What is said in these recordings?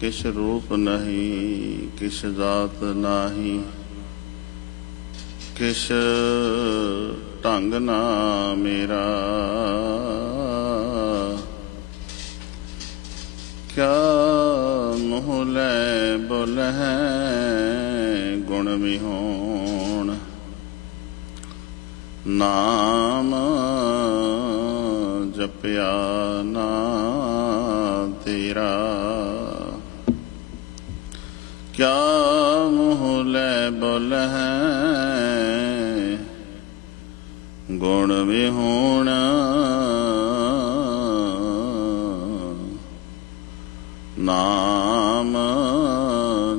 किश रूप नहीं किश जात नाही, किश ढंग ना मेरा। क्या मुँह लै बोलह गुण विहोण, नाम जपया ना तेरा। क्या मुँह लै बोलह गुण विहोण, नाम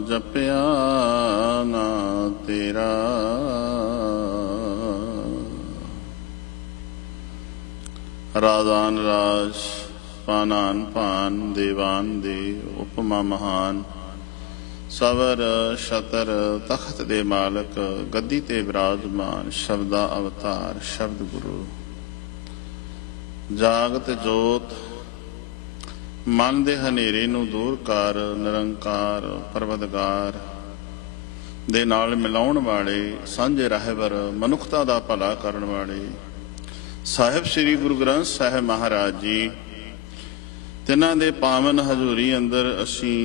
जपया ना तेरा। राजान राज पानान पान, देवान देव उपमा महान। सवर शतर तख्त दे मालक, गद्दी ते विराजमान। शब्दा अवतार शब्द गुरु, जागत जोत मन दे हनेरे नूं दूर कर। निरंकार परवदगार दे नाल मिलाउण वाले, सांझे रहबर मनुखता दा भला करन वाले साहिब श्री गुरु ग्रंथ साहिब महाराज जी, तिन्हां दे पावन हजूरी अंदर असी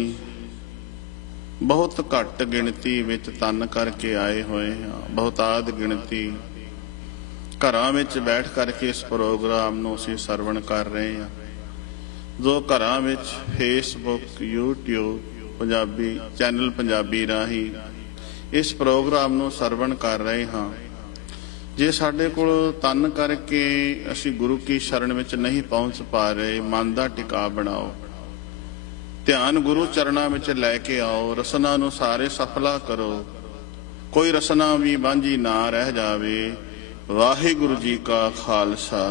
बहुत घट गिणती विच तन करके आए हुए हाँ। बहुताद गिणती घरां विच बैठ करके इस प्रोग्राम नूं असी सरवण कर रहे हैं। जो घरां विच Facebook YouTube Punjabi channel Punjabi राही इस प्रोग्राम नूं सरवण कर रहे हाँ, जे साडे कोल तन करके असी गुरु की शरण विच नहीं पहुँच पा रहे, मन दा टिका बनाओ, ध्यान गुरु चरणा विच लैके आओ। रसना नूं सारे सफला करो, कोई रसना भी वांझी ना रह जावे। वाहिगुरु जी का खालसा,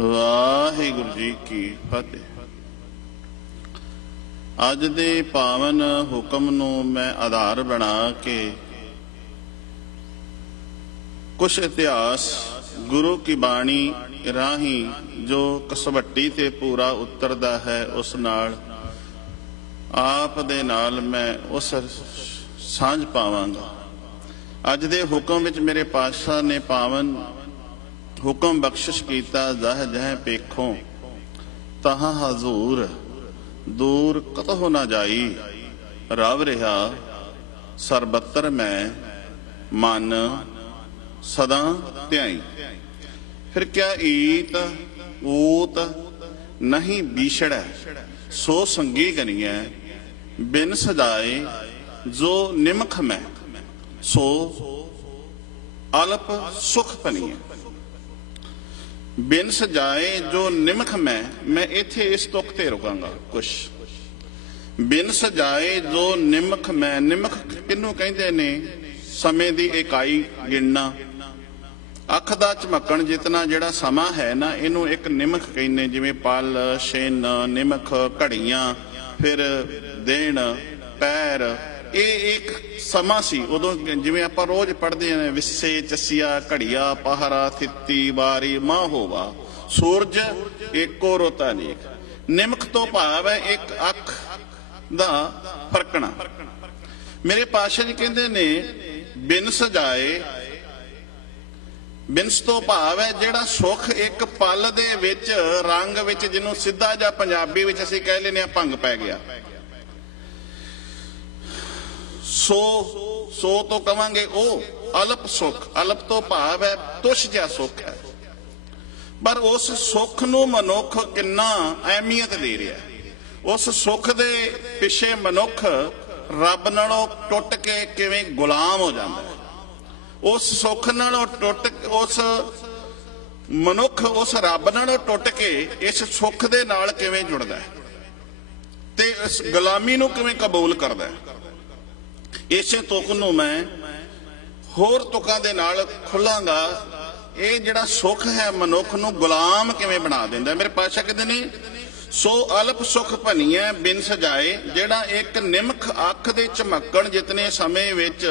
वाहिगुरु जी की फतेह। अज दे पावन हुक्म नूं मैं आधार बना के कुछ इतिहास गुरु की बाणी राही जो कसवट्टी ते पूरा उतरदा है, उस नाल आप दे नाल मैं उस सांझ पावांगा। अज दे हुक्म विच मेरे पातशाह ने पावन हुक्म बख्शिश कीता, जह जह पेखों तहां हजूर, दूर कतहो ना जाई। रव रिहा सरबत्तर मैं, मन सदा ध्याई। फिर क्या ईत ऊत नहीं बीछड़ै, सो संगी गनिए। बिन सजाए जो निमख मैं, सो अल्प सुख पनिए। बिन सजाए जो निमख मैं इथे इस तुक ते रुकांगा कुछ। बिन सजाए जो निमख मैं, निमख किनू कहंदे ने? समय दी इकाई गिणना। अख दा झमकण जितना जिहड़ा समा है ना, इनू एक निमख कहने। जिवें पल छिन निमख घड़ियां फिर दिन पैर, ये एक समा सी उदों। जिवें आपां रोज पढ़दे हैं विस्से चसिया घड़िया पहरा थित्ती वारी मां होवा सूरज एको रोता नेक। निमख तो भाव है एक अख दा फरकना। मेरे पातशाह जी कहंदे ने बिन सजाए, बिनस तो भाव है जिहड़ा सुख एक पल दे विच रंग विच, जिन्हों सीधा जा पंजाबी विच असीं कह लैंदे हां भंग पै गया। सो तो कहांगे ओ अल्प सुख। अल्प तो भाव है तुछ जिहा सुख है, पर उस सुख नूं मनुख किन्ना अहमियत दे रहा। उस सुख दे पिछे मनुख रब नालों टुट के किवें गुलाम हो जाता है। उस सुख नालों टुट, उस मनुख उस रब नालों टुट के इस सुख दे नाल किवें जुड़दा है ते इस गुलामी नूं किवें कबूल करदा है। इसे तुक नूं मैं होर तुकां दे नाल खुलांगा। ये जिहड़ा सुख है मनुख नूं गुलाम किवें बना दिंदा है। मेरे पातशाह कहंदे ने सो अल्प सुख भनीए बिन सजाए, जिहड़ा एक निमख अख दे झमकण जितने समय विच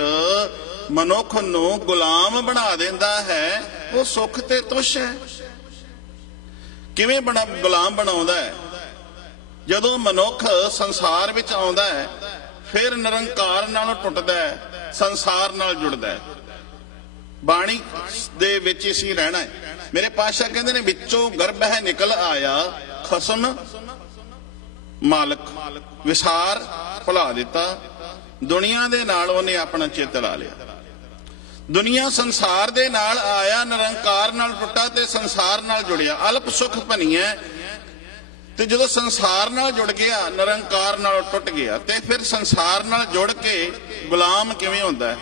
मनुख नूं गुलाम बना दिंदा है, वो सुख ते तुछ है। किवें गुलाम बनाउंदा है? ਜਦੋਂ ਮਨੁੱਖ ਸੰਸਾਰ ਵਿੱਚ ਆਉਂਦਾ ਹੈ ਫਿਰ ਨਿਰੰਕਾਰ ਨਾਲ ਟੁੱਟਦਾ ਹੈ, ਸੰਸਾਰ ਨਾਲ ਜੁੜਦਾ ਹੈ। ਬਾਣੀ ਦੇ ਵਿੱਚ ਅਸੀਂ ਰਹਿਣਾ ਹੈ। ਮੇਰੇ ਪਾਤਸ਼ਾਹ ਕਹਿੰਦੇ ਨੇ ਵਿੱਚੋਂ ਗਰਭ ਹੈ ਨਿਕਲ ਆਇਆ ਖਸਮ ਮਾਲਕ, ਵਿਸਾਰ ਭੁਲਾ ਦਿੱਤਾ, ਦੁਨੀਆ ਦੇ ਨਾਲ ਉਹਨੇ ਆਪਣਾ ਚਿੱਤ ਲਾ ਲਿਆ। ਦੁਨੀਆ ਸੰਸਾਰ ਦੇ ਨਾਲ ਆਇਆ, ਨਿਰੰਕਾਰ ਨਾਲ ਟੁੱਟਾ ਤੇ ਸੰਸਾਰ ਨਾਲ ਜੁੜਿਆ। ਅਲਪ ਸੁਖ ਭਨੀਐ, ਤੇ ਜਦੋਂ ਸੰਸਾਰ ਨਾਲ ਜੁੜ ਗਿਆ, ਨਿਰੰਕਾਰ ਨਾਲ ਟੁੱਟ ਗਿਆ, ਤੇ ਫਿਰ ਸੰਸਾਰ ਨਾਲ ਜੁੜ ਕੇ ਗੁਲਾਮ ਕਿਵੇਂ ਹੁੰਦਾ ਹੈ?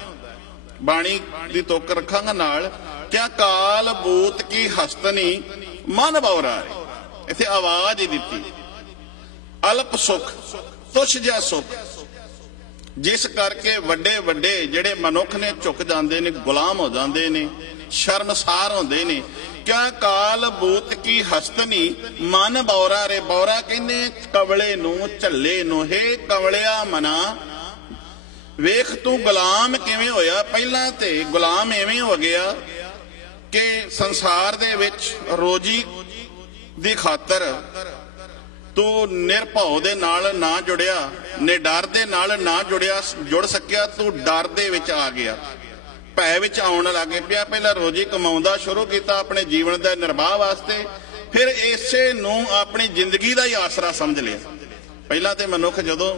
ਬਾਣੀ ਦੀ ਤੁਕ ਰੱਖਾਂਗਾ ਨਾਲ, ਕਿਆ ਕਾਲ ਬੂਤ ਕੀ ਹਸਤਨੀ ਮਨ ਬੌਰਾ। ਇੱਥੇ ਆਵਾਜ਼ ਹੀ ਦਿੱਤੀ, ਅਲਪ ਸੁਖ, ਤੁਛ ਜਿਹਾ ਸੁਖ, ਜਿਸ ਕਰਕੇ ਵੱਡੇ ਵੱਡੇ ਜਿਹੜੇ ਮਨੁੱਖ ਨੇ ਝੁਕ ਜਾਂਦੇ ਨੇ, ਗੁਲਾਮ ਹੋ ਜਾਂਦੇ ਨੇ, ਸ਼ਰਮਸਾਰ ਹੁੰਦੇ ਨੇ। ਕਿਆ ਕਾਲ ਬੂਤ ਕੀ ਹਸਤਨੀ ਮਨ ਬੌਰਾ ਰੇ। ਬੌਰਾ ਕਹਿੰਦੇ ਕਵਲੇ ਨੂੰ, ਝੱਲੇ ਨੂੰ। ਹੇ ਕਵਲਿਆ ਮਨਾ, ਵੇਖ ਤੂੰ ਗੁਲਾਮ ਕਿਵੇਂ ਹੋਇਆ। ਪਹਿਲਾਂ ਤੇ ਗੁਲਾਮ ਐਵੇਂ ਹੋ ਗਿਆ ਕਿ ਸੰਸਾਰ ਦੇ ਵਿੱਚ ਰੋਜੀ ਦੀ ਖਾਤਰ ਤੂੰ ਨਿਰਭਉ ਦੇ ਨਾਲ ਨਾ ਜੁੜਿਆ, ਨਿਡਰ ਦੇ ਨਾਲ ਨਾ ਜੁੜ ਸਕਿਆ। ਤੂੰ ਡਰ ਦੇ ਵਿੱਚ ਆ ਗਿਆ, ਭੈ ਵਿੱਚ ਆਉਣ ਲੱਗ ਪਿਆ। ਪਹਿਲਾਂ ਰੋਜੀ ਕਮਾਉਂਦਾ ਸ਼ੁਰੂ ਕੀਤਾ ਆਪਣੇ ਜੀਵਨ ਦੇ ਨਿਰਵਾਹ ਵਾਸਤੇ, ਫਿਰ ਇਸੇ ਨੂੰ ਆਪਣੀ ਜ਼ਿੰਦਗੀ ਦਾ ਹੀ ਆਸਰਾ ਸਮਝ ਲਿਆ। ਪਹਿਲਾਂ ਤੇ ਮਨੁੱਖ ਜਦੋਂ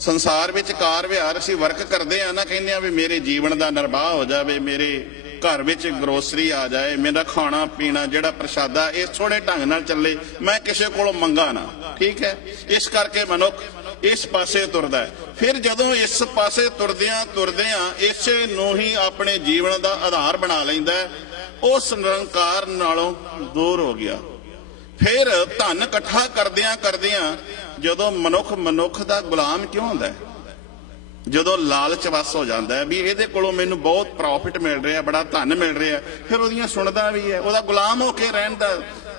ਸੰਸਾਰ ਵਿੱਚ ਕਾਰ ਵਿਹਾਰ ਅਸੀਂ ਵਰਕ ਕਰਦੇ ਆ ਨਾ, ਕਹਿੰਦੇ ਆ ਵੀ ਮੇਰੇ ਜੀਵਨ ਦਾ ਨਿਰਵਾਹ ਹੋ ਜਾਵੇ, ਮੇਰੇ ਘਰ ਵਿੱਚ ਗਰੋਸਰੀ ਆ ਜਾਏ, ਮੇਰਾ ਖਾਣਾ ਪੀਣਾ ਜਿਹੜਾ ਪ੍ਰਸ਼ਾਦਾ ਇਹ ਥੋੜੇ ਢੰਗ ਨਾਲ ਚੱਲੇ, ਮੈਂ ਕਿਸੇ ਕੋਲੋਂ ਮੰਗਾ ਨਾ। ਠੀਕ ਹੈ, ਇਸ ਕਰਕੇ ਮਨੁੱਖ ਇਸ ਪਾਸੇ ਤੁਰਦਾ ਹੈ। ਫਿਰ ਜਦੋਂ ਇਸ ਪਾਸੇ ਤੁਰਦਿਆਂ ਤੁਰਦਿਆਂ ਇਸੇ ਨੂੰ ਹੀ ਆਪਣੇ ਜੀਵਨ ਦਾ ਆਧਾਰ ਬਣਾ ਲੈਂਦਾ, ਉਸ ਨਿਰੰਕਾਰ ਨਾਲੋਂ ਦੂਰ ਹੋ ਗਿਆ। ਫਿਰ ਧਨ ਇਕੱਠਾ ਕਰਦਿਆਂ ਕਰਦਿਆਂ ਜਦੋਂ ਮਨੁੱਖ ਦਾ ਗੁਲਾਮ ਕਿਉਂ ਹੁੰਦਾ ਹੈ? ਜਦੋਂ ਲਾਲਚ ਵਸ ਹੋ ਜਾਂਦਾ ਹੈ ਵੀ ਇਹਦੇ ਕੋਲੋਂ ਮੈਨੂੰ ਬਹੁਤ ਪ੍ਰੋਫਿਟ ਮਿਲ ਰਿਹਾ, ਬੜਾ ਧਨ ਮਿਲ ਰਿਹਾ, ਫਿਰ ਉਹਦੀਆਂ ਸੁਣਦਾ ਵੀ ਹੈ, ਉਹਦਾ ਗੁਲਾਮ ਹੋ ਕੇ ਰਹਿੰਦਾ,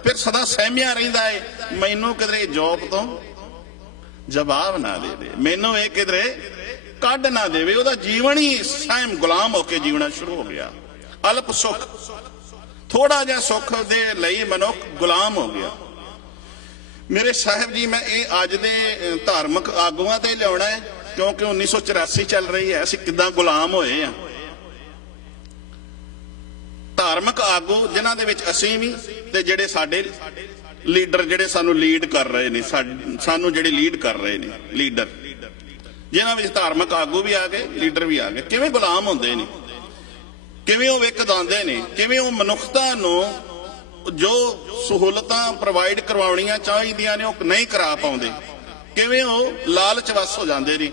ਫਿਰ ਸਦਾ ਸਹਿਮਿਆ ਰਹਿੰਦਾ ਹੈ ਮੈਨੂੰ ਕਿਧਰੇ ਜੋਬ ਤੋਂ ਜਵਾਬ ਨਾ ਦੇ ਦੇ, ਮੈਨੂੰ ਇਹ ਕਿਧਰੇ ਕੱਢ ਨਾ ਦੇਵੇ। ਉਹਦਾ ਜੀਵਨ ਹੀ ਸਹਿਮ ਗੁਲਾਮ ਹੋ ਕੇ ਜੀਵਣਾ ਸ਼ੁਰੂ ਹੋ ਗਿਆ। ਅਲਪ ਸੁਖ, ਥੋੜਾ ਜਿਹਾ ਸੁੱਖ ਦੇ ਲਈ ਮਨੁੱਖ ਗੁਲਾਮ ਹੋ ਗਿਆ। ਮੇਰੇ ਸਾਹਿਬ ਜੀ, ਮੈਂ ਇਹ ਅੱਜ ਦੇ ਧਾਰਮਿਕ ਆਗੂਆਂ ਤੇ ਲਿਆਉਣਾ ਹੈ ਕਿਉਂਕਿ 1984 ਚੱਲ ਰਹੀ ਹੈ, ਅਸੀਂ ਕਿੱਦਾਂ ਗੁਲਾਮ ਹੋਏ ਆ। ਧਾਰਮਿਕ ਆਗੂ ਜਿਨ੍ਹਾਂ ਦੇ ਵਿੱਚ ਅਸੀਂ ਵੀ ਤੇ ਜਿਹੜੇ ਸਾਡੇ ਲੀਡਰ ਜਿਹੜੇ ਸਾਨੂੰ ਲੀਡ ਕਰ ਰਹੇ ਨੇ, ਸਾਨੂੰ ਜਿਹੜੇ ਲੀਡ ਕਰ ਰਹੇ ਨੇ ਲੀਡਰ, ਜਿਨ੍ਹਾਂ ਵਿੱਚ ਧਾਰਮਿਕ ਆਗੂ ਵੀ ਆ ਗਏ, ਲੀਡਰ ਵੀ ਆ ਗਏ, ਕਿਵੇਂ ਗੁਲਾਮ ਹੁੰਦੇ ਨੇ, ਕਿਵੇਂ ਉਹ ਵਿਕ ਜਾਂਦੇ ਨੇ, ਕਿਵੇਂ ਉਹ ਮਨੁੱਖਤਾ ਨੂੰ ਜੋ ਸਹੂਲਤਾਂ ਪ੍ਰੋਵਾਈਡ ਕਰਵਾਉਣੀਆਂ ਚਾਹੀਦੀਆਂ ਨੇ ਉਹ ਨਹੀਂ ਕਰਾ ਪਾਉਂਦੇ, ਕਿਵੇਂ ਉਹ ਲਾਲਚ ਵਸ ਹੋ ਜਾਂਦੇ ਨੇ।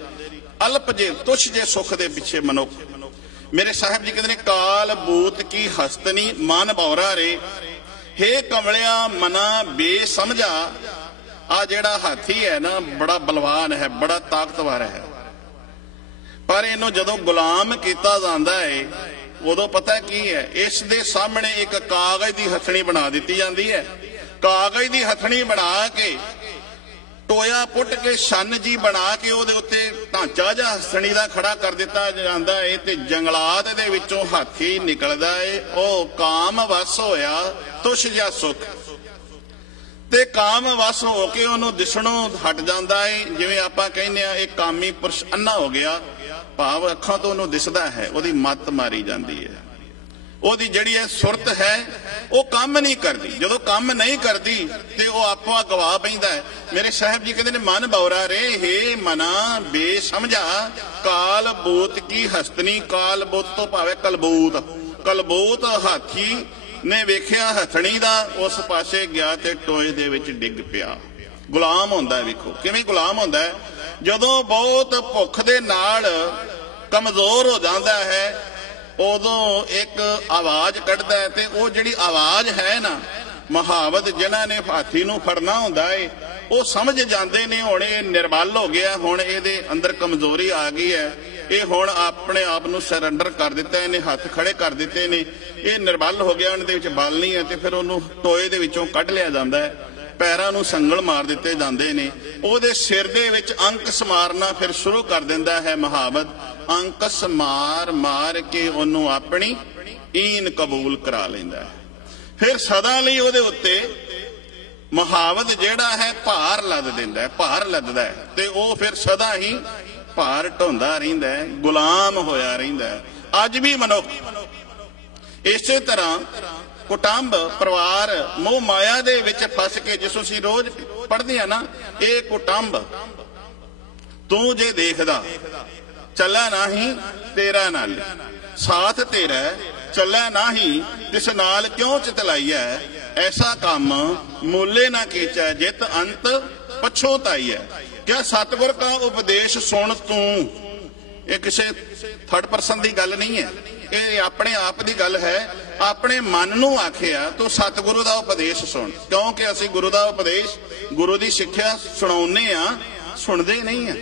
ਅਲਪ ਜੇ ਤੁਛ ਜੇ ਸੁੱਖ ਦੇ ਪਿੱਛੇ ਮਨੁੱਖ। ਮੇਰੇ ਸਾਹਿਬ ਜੀ ਕਹਿੰਦੇ ਨੇ ਕਾਲ ਬੂਤ ਕੀ ਹਸਤਨੀ ਮਨ ਬੌਰਾ ਰੇ। ਹੇ ਕਮਲਿਆ ਮਨਾ ਬੇਸਮਝਾ। ਆ ਜਿਹੜਾ ਹਾਥੀ ਹੈ ਨਾ ਬੜਾ ਬਲਵਾਨ ਹੈ, ਬੜਾ ਤਾਕਤਵਰ ਹੈ, ਪਰ ਇਹਨੂੰ ਜਦੋਂ ਗੁਲਾਮ ਕੀਤਾ ਜਾਂਦਾ ਹੈ ਉਦੋਂ ਪਤਾ ਕੀ ਹੈ, ਇਸ ਦੇ ਸਾਹਮਣੇ ਇੱਕ ਕਾਗਜ਼ ਦੀ ਹਥਣੀ ਬਣਾ ਦਿੱਤੀ ਜਾਂਦੀ ਹੈ। ਕਾਗਜ਼ ਦੀ ਹਥਣੀ ਬਣਾ ਕੇ ਟੋਇਆ ਪੁੱਟ ਕੇ ਛੰਨ ਜੀ ਬਣਾ ਕੇ ਉਹਦੇ ਉੱਤੇ ਢਾਂਚਾ ਜਿਹਾ ਹਸਣੀ ਦਾ ਖੜਾ ਕਰ ਦਿੱਤਾ ਜਾਂਦਾ ਹੈ ਤੇ ਜੰਗਲਾਤ ਦੇ ਵਿੱਚੋਂ ਹਾਥੀ ਨਿਕਲਦਾ ਹੈ। ਉਹ ਕਾਮ ਵਸ ਹੋਇਆ ਤੁਛ ਜਿਹਾ ਸੁਖ, ਤੇ ਕਾਮ ਵਸ ਹੋ ਕੇ ਉਹਨੂੰ ਦਿਸਣੋਂ ਹਟ ਜਾਂਦਾ ਹੈ। ਜਿਵੇਂ ਆਪਾਂ ਕਹਿੰਦੇ ਆ ਇਹ ਕਾਮੀ ਪੁਰਸ਼ ਅੰਨਾ ਹੋ ਗਿਆ, ਭਾਵ ਅੱਖਾਂ ਤੋਂ ਉਹਨੂੰ ਦਿਸਦਾ ਹੈ, ਉਹਦੀ ਮੱਤ ਮਾਰੀ ਜਾਂਦੀ ਹੈ, ਉਹਦੀ ਜਿਹੜੀ ਹੈ ਸੁਰਤ ਹੈ ਉਹ ਕੰਮ ਨਹੀਂ ਕਰਦੀ। ਜਦੋਂ ਕੰਮ ਨਹੀਂ ਕਰਦੀ ਤੇ ਉਹ ਆਪਾ ਗਵਾ ਪੈਂਦਾ ਹੈ। ਮੇਰੇ ਸਾਹਿਬ ਜੀ ਕਹਿੰਦੇ ਨੇ ਮਨ ਬੌਰਾ ਰੇ। ਹੇ ਮਨਾ ਬੇਸਮਝਾ ਕਾਲ ਬੂਤ ਕੀ ਹਸਤਨੀ। ਕਾਲ ਬੂਤ ਤੋਂ ਭਾਵੇਂ ਕਲਬੂਤ, ਕਲਬੂਤ ਹਾਥੀ ਨੇ ਵੇਖਿਆ ਹਥਣੀ ਦਾ, ਉਸ ਪਾਸੇ ਗਿਆ ਤੇ ਟੋਏ ਦੇ ਵਿੱਚ ਡਿੱਗ ਪਿਆ। ਗੁਲਾਮ ਹੁੰਦਾ, ਵੇਖੋ ਕਿਵੇਂ ਗੁਲਾਮ ਹੁੰਦਾ। ਜਦੋਂ ਬਹੁਤ ਭੁੱਖ ਦੇ ਨਾਲ ਕਮਜ਼ੋਰ ਹੋ ਜਾਂਦਾ ਹੈ ਉਦੋਂ ਇੱਕ ਆਵਾਜ਼ ਕੱਢਦਾ ਹੈ, ਤੇ ਉਹ ਜਿਹੜੀ ਆਵਾਜ਼ ਹੈ ਨਾ, ਮੁਹਾਵਤ ਜਿਨ੍ਹਾਂ ਨੇ ਹਾਥੀ ਨੂੰ ਫੜਨਾ ਹੁੰਦਾ ਏ ਉਹ ਸਮਝ ਜਾਂਦੇ ਨੇ ਹੁਣ ਇਹ ਨਿਰਬਲ ਹੋ ਗਿਆ, ਹੁਣ ਇਹਦੇ ਅੰਦਰ ਕਮਜ਼ੋਰੀ ਆ ਗਈ ਹੈ, ਇਹ ਹੁਣ ਆਪਣੇ ਆਪ ਨੂੰ ਸਰੈਂਡਰ ਕਰ ਦਿੱਤਾ, ਇਹਨੇ ਹੱਥ ਖੜੇ ਕਰ ਦਿੱਤੇ ਨੇ, ਇਹ ਨਿਰਬਲ ਹੋ ਗਿਆ, ਉਹਦੇ ਵਿੱਚ ਬਲ ਨਹੀਂ ਹੈ, ਤੇ ਫਿਰ ਉਹਨੂੰ ਟੋਏ ਦੇ ਵਿੱਚੋਂ ਕੱਢ ਲਿਆ ਜਾਂਦਾ ਹੈ, ਪੈਰਾਂ ਨੂੰ ਸੰਗਲ ਮਾਰ ਦਿੱਤੇ ਜਾਂਦੇ ਨੇ, ਉਹਦੇ ਸਿਰ ਦੇ ਵਿੱਚ ਅੰਕਸ ਮਾਰਨਾ ਫਿਰ ਸ਼ੁਰੂ ਕਰ ਦਿੰਦਾ ਹੈ ਮੁਹਾਵਤ। ਅੰਕਸ ਮਾਰ ਮਾਰ ਕੇ ਉਹਨੂੰ ਆਪਣੀ ਈਨ ਕਬੂਲ ਕਰਾ ਲੈਂਦਾ ਹੈ। ਫਿਰ ਸਦਾ ਲਈ ਉਹਦੇ ਉੱਤੇ ਮੁਹਾਵਤ ਜਿਹੜਾ ਹੈ ਭਾਰ ਲੱਦ ਦਿੰਦਾ, ਭਾਰ ਲੱਦਦਾ ਹੈ, ਤੇ ਉਹ ਫਿਰ ਸਦਾ ਹੀ ਭਾਰ ਢੋਂਦਾ ਰਹਿੰਦਾ ਹੈ, ਗੁਲਾਮ ਹੋਇਆ ਰਹਿੰਦਾ ਹੈ। ਅੱਜ ਵੀ ਮਨੁੱਖ ਇਸੇ ਤਰ੍ਹਾਂ ਕੁਟੰਬ ਪਰਿਵਾਰ ਮੋਹ ਮਾਇਆ ਦੇ ਵਿੱਚ ਫਸ ਕੇ, ਜਿਸ ਅਸੀਂ ਰੋਜ਼ ਪੜ੍ਹਦੇ ਆ ਨਾ, ਇਹ ਕੁਟੰਬ ਤੂੰ ਜੇ ਦੇਖਦਾ ਚੱਲਾ ਨਹੀਂ ਤੇਰਾ ਨਾਲ, ਸਾਥ ਤੇਰਾ ਚੱਲਾ ਨਹੀਂ ਤਿਸ ਨਾਲ ਕਿਉਂ ਚਤਲਾਈਐ, ਐਸਾ ਕੰਮ ਮੂਲੇ ਨਾ ਕੀਚੈ ਜਿਤ ਅੰਤ ਪਛੋਤਾਈਐ। ਕਿਆ ਸਤਿਗੁਰ का ਉਪਦੇਸ਼ ਸੁਣ ਤੂੰ, ਇਹ ਕਿਸੇ ਥਰਡ ਪਰਸਨ ਦੀ ਗੱਲ ਨਹੀਂ ਹੈ, ਇਹ ਆਪਣੇ ਆਪ ਦੀ ਗੱਲ ਹੈ। ਆਪਣੇ ਮਨ ਨੂੰ ਆਖਿਆ ਤੂੰ ਸਤਿਗੁਰੂ ਦਾ ਉਪਦੇਸ਼ ਸੁਣ, ਕਿਉਂਕਿ ਅਸੀਂ ਗੁਰੂ ਦਾ ਉਪਦੇਸ਼, ਗੁਰੂ ਦੀ ਸਿੱਖਿਆ ਸੁਣਾਉਂਦੇ ਆ, ਸੁਣਦੇ ਨਹੀਂ ਆ।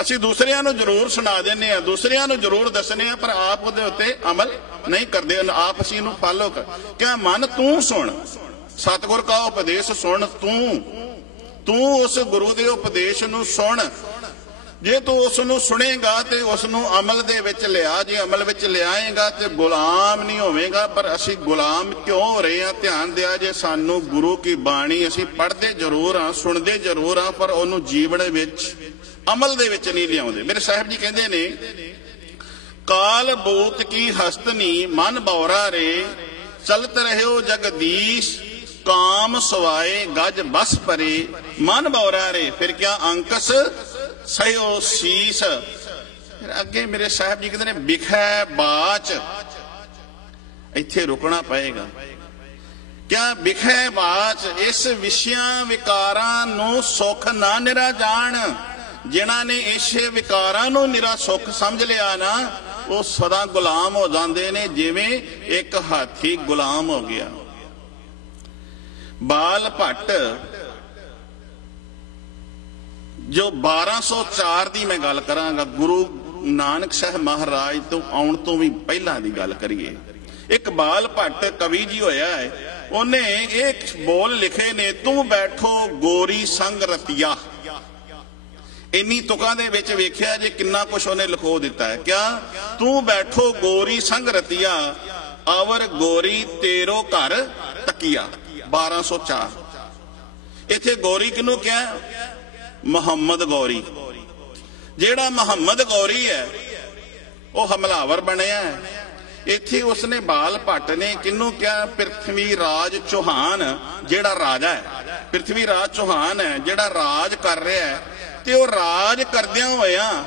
ਅਸੀਂ ਦੂਸਰਿਆਂ ਨੂੰ ਜ਼ਰੂਰ ਸੁਣਾ ਦਿੰਦੇ ਆ, ਦੂਸਰਿਆਂ ਨੂੰ ਜ਼ਰੂਰ ਦੱਸਦੇ ਆ, ਪਰ ਆਪ ਉਹਦੇ ਉੱਤੇ ਅਮਲ ਨਹੀਂ ਕਰਦੇ, ਆਪ ਅਸੀਂ ਇਹਨੂੰ ਫਾਲੋ ਕਰ। ਕਿਆ ਮਨ ਤੂੰ ਸੁਣ, ਸਤਿਗੁਰ ਦਾ ਉਪਦੇਸ਼ ਸੁਣ, ਤੂੰ ਉਸ ਗੁਰੂ ਦੇ ਉਪਦੇਸ਼ ਨੂੰ ਸੁਣ। ਜੇ ਤੂੰ ਉਸ ਨੂੰ ਸੁਣੇਗਾ ਤੇ ਉਸ ਨੂੰ ਅਮਲ ਦੇ ਵਿੱਚ ਲਿਆ, ਜੇ ਅਮਲ ਵਿੱਚ ਲਿਆਏਗਾ ਤੇ ਗੁਲਾਮ ਨਹੀਂ ਹੋਵੇਗਾ। ਪਰ ਅਸੀਂ ਗੁਲਾਮ ਕਿਉਂ ਹੋ ਰਹੇ ਹਾਂ? ਧਿਆਨ ਦਿਆ ਜੇ, ਸਾਨੂੰ ਗੁਰੂ ਕੀ ਬਾਣੀ ਅਸੀਂ ਪੜ੍ਹਦੇ ਜ਼ਰੂਰ ਹਾਂ, ਸੁਣਦੇ ਜ਼ਰੂਰ ਹਾਂ, ਪਰ ਉਹਨੂੰ ਜੀਵਨ ਵਿੱਚ ਅਮਲ ਦੇ ਵਿੱਚ ਨਹੀਂ ਲਿਆਉਂਦੇ। ਮੇਰੇ ਸਾਹਿਬ ਜੀ ਕਹਿੰਦੇ ਨੇ, ਕਾਲ ਬੂਤ ਕੀ ਹਸਤਨੀ ਮਨ ਬੌਰਾ ਰੇ, ਚਲਤ ਰਹਿਓ ਜਗਦੀਸ਼ ਕਾਮ ਸਵਾਏ ਗਜ ਬਸ ਪਰੇ, ਮਨ ਬੌਰਾ ਰੇ ਫਿਰ ਕਿਆ ਅੰਕਸ ਸਹਿਓ ਸੀਸ। ਫਿਰ ਅੱਗੇ ਮੇਰੇ ਸਾਹਿਬ ਜੀ ਕਹਿੰਦੇ ਨੇ, ਵਿਖੈ ਬਾਚ, ਇੱਥੇ ਰੁਕਣਾ ਪਏਗਾ। ਕਿਆ ਵਿਖੈ ਬਾਚ, ਇਸ ਵਿਸ਼ਿਆਂ ਵਿਕਾਰਾਂ ਨੂੰ ਸੁੱਖ ਨਾ ਨਿਰਾ ਜਾਣ। ਜਿਨ੍ਹਾਂ ਨੇ ਇਸੇ ਵਿਕਾਰਾਂ ਨੂੰ ਨਿਰਾ ਸੁੱਖ ਸਮਝ ਲਿਆ ਨਾ, ਉਹ ਸਦਾ ਗੁਲਾਮ ਹੋ ਜਾਂਦੇ ਨੇ, ਜਿਵੇਂ ਇੱਕ ਹਾਥੀ ਗੁਲਾਮ ਹੋ ਗਿਆ। ਬਾਲ ਭੱਟ ਜੋ 1204 ਦੀ ਮੈਂ ਗੱਲ ਕਰਾਂਗਾ, ਗੁਰੂ ਨਾਨਕ ਸਾਹਿਬ ਮਹਾਰਾਜ ਤੋਂ ਆਉਣ ਤੋਂ ਵੀ ਪਹਿਲਾਂ ਦੀ ਗੱਲ ਕਰੀਏ। ਇੱਕ ਬਾਲ ਭੱਟ ਕਵੀ ਜੀ ਹੋਇਆ ਹੈ, ਉਹਨੇ ਇਹ ਬੋਲ ਲਿਖੇ ਨੇ, ਤੂੰ ਬੈਠੋ ਗੋਰੀ ਸੰਗ ਰਤੀਆ। ਇੰਨੀ ਤੁਕਾਂ ਦੇ ਵਿੱਚ ਵੇਖਿਆ ਜੇ ਕਿੰਨਾ ਕੁਛ ਉਹਨੇ ਲਿਖੋ ਦਿੱਤਾ ਹੈ। ਕਿਆ ਤੂੰ ਬੈਠੋ ਗੋਰੀ ਸੰਗ ਰਤੀਆ, ਅਵਰ ਗੋਰੀ ਤੇਰੋ ਘਰ ਤਕੀਆ। 1204। ਇੱਥੇ ਗੋਰੀ ਕਿਹਨੂੰ ਕਿਹਾ? ਮੁਹੰਮਦ ਗੌਰੀ। ਜਿਹੜਾ ਮੁਹੰਮਦ ਗੌਰੀ ਹੈ ਉਹ ਹਮਲਾਵਰ ਬਣਿਆ ਹੈ। ਇੱਥੇ ਉਸਨੇ ਬਾਲ ਭੱਟ ਨੇ ਕਿਹਨੂੰ ਕਿਹਾ? ਪ੍ਰਿਥਵੀ ਰਾਜ ਚੌਹਾਨ, ਜਿਹੜਾ ਰਾਜਾ ਹੈ, ਪ੍ਰਿਥਵੀ ਰਾਜ ਚੌਹਾਨ ਹੈ ਜਿਹੜਾ ਰਾਜ ਕਰ ਰਿਹਾ ਹੈ, ਤੇ ਉਹ ਰਾਜ ਕਰਦਿਆਂ ਹੋਇਆਂ